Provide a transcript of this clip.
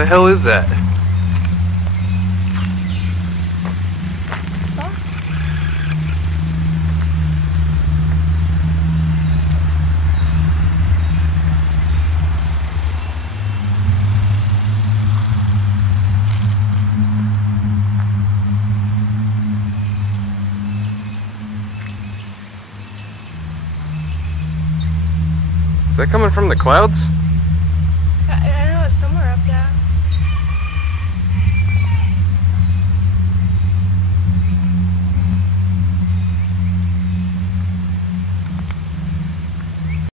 The hell is that? Is that coming from the clouds?